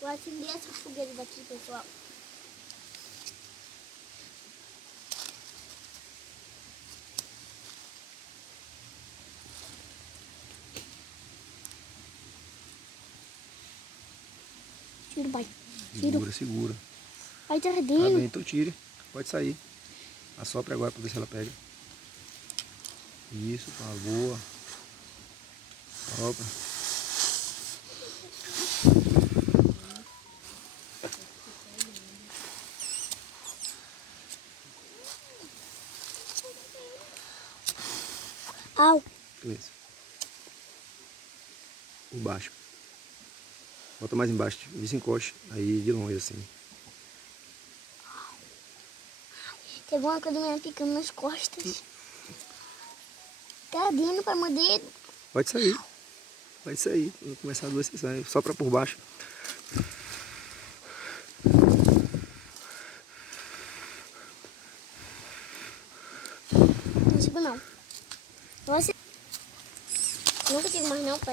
Vou acender essa fogueira daqui, pessoal. Tira, pai. Segura, segura. Ai, tá Tá ardendo. bem, então tire. Pode sair. Assopra agora pra ver se ela pega. Isso, tá boa. Sopra. Au. Isso. Por baixo. Bota mais embaixo, desencoste. Aí de longe assim. Teve uma coisa minha ficando nas costas. Tá ardendo pra morder. Pode sair. Pode sair. Quando começar a doer, você sai. Sopra por baixo. Não consigo não. Nossa. Não consigo mais não, pai.